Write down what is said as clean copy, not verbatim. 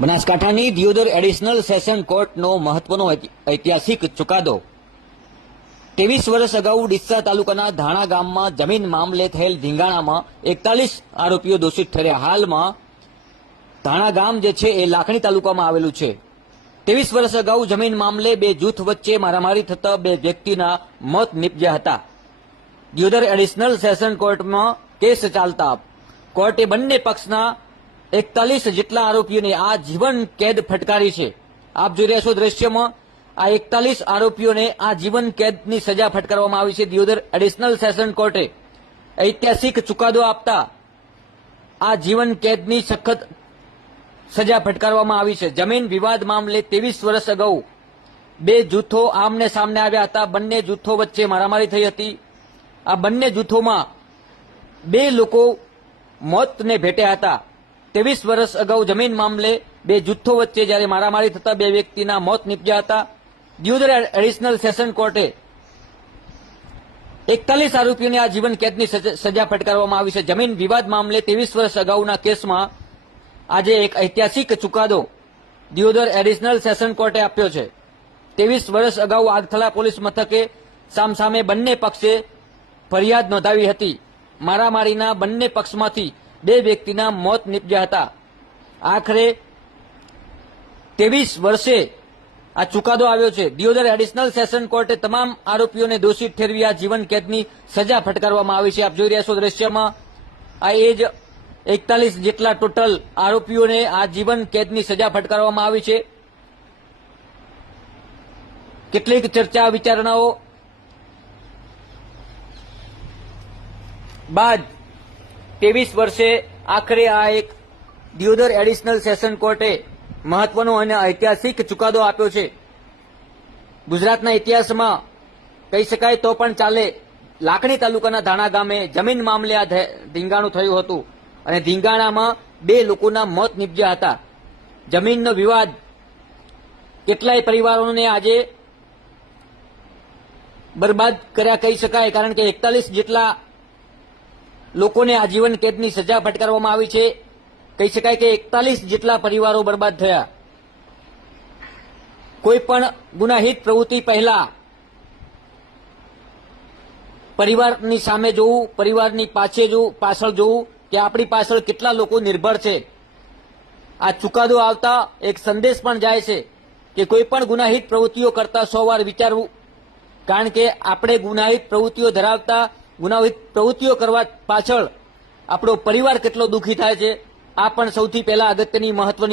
બનાસકાંઠાની Deodar additional session કોર્ટનો મહત્વનો ઐતિહાસિક ચુકાદો 23 વર્ષ અગાઉ ડીસા તાલુકાના ધાણા ગામમાં જમીન મામલે થયેલ ધીંગાણામાં 41 આરોપીઓ દોષિત ઠર્યા। હાલમાં ધાણા ગામ જે છે એ લાખણી તાલુકામાં આવેલું છે। 23 વર્ષ અગાઉ જમીન મામલે બે જૂથ વચ્ચે મારામારી થતા બે વ્યક્તિના મોત નીપજ્યા હતા। દિયોદર એડિશનલ સેશન કોર્ટમાં કેસ ચાલતા કોર્ટે બંને પક્ષના 41 જેટલા આરોપીઓને આજીવન કેદ ફટકારી છે। આપ જોઈ રહ્યા છો દ્રશ્યમાં આ 41 આરોપીઓને આજીવન કેદની સજા ફટકારવામાં આવી છે। દિયોદર એડિશનલ સેશન કોર્ટે ઐતિહાસિક ચુકાદો આપતા આજીવન કેદની સખત સજા ફટકારવામાં આવી છે। જમીન વિવાદ મામલે 23 વર્ષ અગાઉ બે જૂથો આમને સામને આવ્યા હતા। બંને જૂથો વચ્ચે મારામારી થઈ હતી। આ બંને જૂથોમાં બે લોકો મોતને ભેટ્યા હતા। 23 વર્ષ અગાઉ જમીન મામલે બે જૂથો વચ્ચે જ્યારે મારામારી થતા બે વ્યક્તિના મોત નીપજ્યા હતા। દિયોદર એડિશનલ સેશન કોર્ટે 41 આરોપીઓને આજીવન કેદની સજા ફટકારવામાં આવી છે। જમીન વિવાદ મામલે 23 વર્ષ અગાઉના કેસમાં આજે એક ઐતિહાસિક ચુકાદો દિયોદર એડિશનલ સેશન કોર્ટે આપ્યો છે। 23 વર્ષ અગાઉ આગથળા પોલીસ મથકે સામસામે બંને પક્ષે ફરિયાદ નોંધાવી હતી। મારામારીના બંને પક્ષમાંથી બે વ્યક્તિના મોત નીપજ્યા હતા। આખરે 23 વર્ષે આ ચુકાદો આવ્યો છે। દિયોદર એડિશનલ સેશન કોર્ટે તમામ આરોપીઓને દોષિત ઠેરવી આ જીવન કેદની સજા ફટકારવામાં આવી છે। આપ જોઈ રહ્યા છો દ્રશ્યમાં આ એ જ 41 જેટલા ટોટલ આરોપીઓને આ જીવન કેદની સજા ફટકારવામાં આવી છે। કેટલીક ચર્ચા વિચારણાઓ બાદ 23 વર્ષે આખરે આ એક દિયોદર એડિશનલ સેશન કોર્ટે મહત્વનો અને ઐતિહાસિક ચુકાદો આપ્યો છે। ગુજરાતના ઇતિહાસમાં કહી શકાય તો પણ ચાલે। લાખણી તાલુકાના ધાણા ગામે જમીન મામલે આ ધીંગાણું થયું હતું અને ધીંગાણામાં બે લોકોના મોત નીપજ્યા હતા। જમીનનો વિવાદ કેટલાય પરિવારોને આજે બરબાદ કર્યા કહી શકાય, કારણ કે 41 જેટલા લોકોને આજીવન કેદની સજા ફટકારવામાં આવી છે। કહી શકાય કે 41 જેટલા પરિવારો બરબાદ થયા। કોઈ પણ ગુનાહિત પ્રવૃત્તિ પહેલા પરિવારની સામે જોવું, પરિવારની પાછળ જોવું કે આપણી પાછળ કેટલા લોકો નિર્ભર છે। આ ચુકાદો આવતા એક સંદેશ પણ જાય છે કે કોઈ પણ ગુનાહિત પ્રવૃત્તિઓ કરતા 100 વાર વિચારવું, કારણ કે આપણે ગુનાહિત પ્રવૃત્તિઓ ધરાવતા ગુનાહિત પ્રવૃત્તિઓ કરવા પાછળ આપણો પરિવાર કેટલો દુઃખી થાય છે, આ પણ સૌથી પહેલા અગત્યની મહત્વની